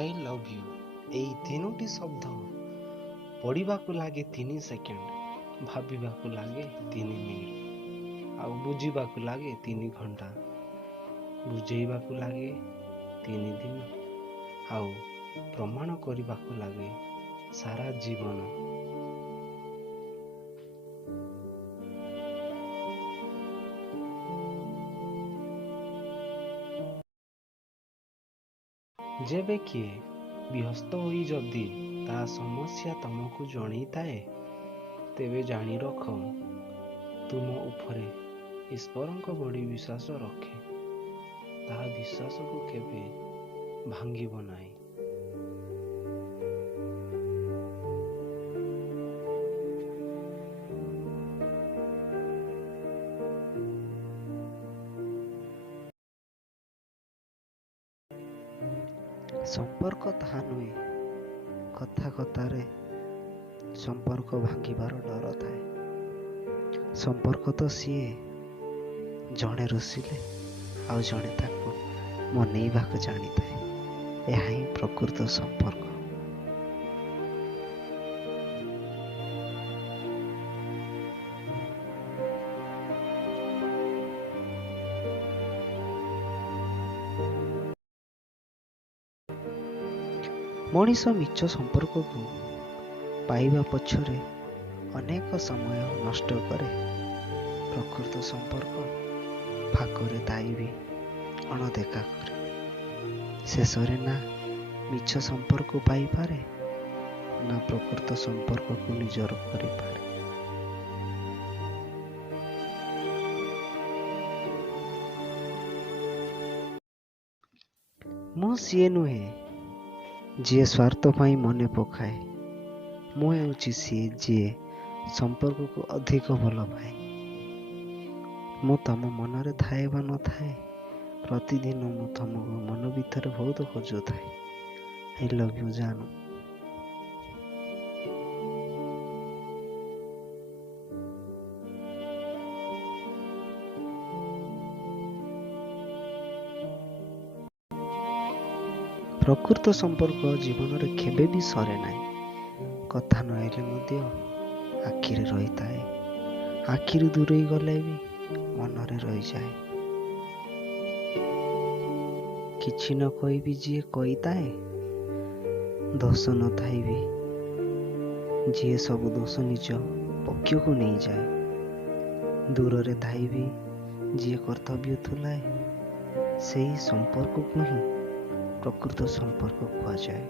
I love you ଏଇ ତିନୋଟି ଶବ୍ଦ ପଢ଼ିବାକୁ ଲାଗେ 3 ସେକେଣ୍ଡ, ଭାବିବାକୁ ଲାଗେ 3 ମିନିଟ୍, ଆଉ ବୁଝିବାକୁ ଲାଗେ 3 ଘଣ୍ଟା, ବୁଝେଇବାକୁ ଲାଗେ 3 ଦିନ, ଆଉ ପ୍ରମାଣ କରିବାକୁ ଲାଗେ ସାରା ଜୀବନ। ଯେବେ କିଏ ବ୍ୟସ୍ତ ହୋଇ ଯଦି ତା ସମସ୍ୟା ତମକୁ ଜଣେଇଥାଏ, ତେବେ ଜାଣି ରଖ ତୁମ ଉପରେ ଈଶ୍ୱରଙ୍କ ବଡ଼ି ବିଶ୍ୱାସ ରଖେ। ତାହା ବିଶ୍ୱାସକୁ କେବେ ଭାଙ୍ଗିବ ନାହିଁ। ସମ୍ପର୍କ ତାହା ନୁହେଁ, କଥା କଥାରେ ସମ୍ପର୍କ ଭାଙ୍ଗିବାର ଡର ଥାଏ। ସମ୍ପର୍କ ତ ସିଏ ଜଣେ ରୁଷିଲେ ଆଉ ଜଣେ ତାକୁ ମନେଇବାକୁ ଜାଣିଥାଏ। ଏହା ହିଁ ପ୍ରକୃତ ସମ୍ପର୍କ। ମଣିଷ ମିଛ ସମ୍ପର୍କକୁ ପାଇବା ପଛରେ ଅନେକ ସମୟ ନଷ୍ଟ କରେ। ପ୍ରକୃତ ସମ୍ପର୍କ ଫାକରେ ଥାଇ ବି ଅଣଦେଖା କରେ। ଶେଷରେ ନା ମିଛ ସମ୍ପର୍କ ପାଇପାରେ, ନା ପ୍ରକୃତ ସମ୍ପର୍କକୁ ନିଜର କରିପାରେ। ମୁଁ ସିଏ ନୁହେଁ ଯିଏ ସ୍ୱାର୍ଥ ପାଇଁ ମନେ ପକାଏ। ମୁଁ ହେଉଛି ସିଏ ଯିଏ ସମ୍ପର୍କକୁ ଅଧିକ ଭଲ ପାଏ। ମୁଁ ତମ ମନରେ ଥାଏ ବା ନଥାଏ, ପ୍ରତିଦିନ ମୁଁ ତମକୁ ମନ ଭିତରେ ବହୁତ ଖୋଜୁଥାଏ। ଆଇ ଲଭ୍ ୟୁ ଜାନୁ। ପ୍ରକୃତ ସମ୍ପର୍କ ଜୀବନରେ କେବେ ବି ସରେ ନାହିଁ। କଥା ନହେଲେ ମଧ୍ୟ ଆଖିରେ ରହିଥାଏ। ଆଖିରୁ ଦୂରେଇ ଗଲେ ବି ମନରେ ରହିଯାଏ। କିଛି ନ କହିବି ଯିଏ କହିଥାଏ, ଦୋଷ ନଥାଇ ବି ଯିଏ ସବୁ ଦୋଷ ନିଜ ପକ୍ଷକୁ ନେଇଯାଏ। ଦୂରରେ ଥାଇ ବି ଯିଏ କର୍ତ୍ତବ୍ୟ ତୁଲାଏ, ସେହି ସମ୍ପର୍କକୁ ହିଁ ପ୍ରକୃତ ସମ୍ପର୍କ କୁହାଯାଏ।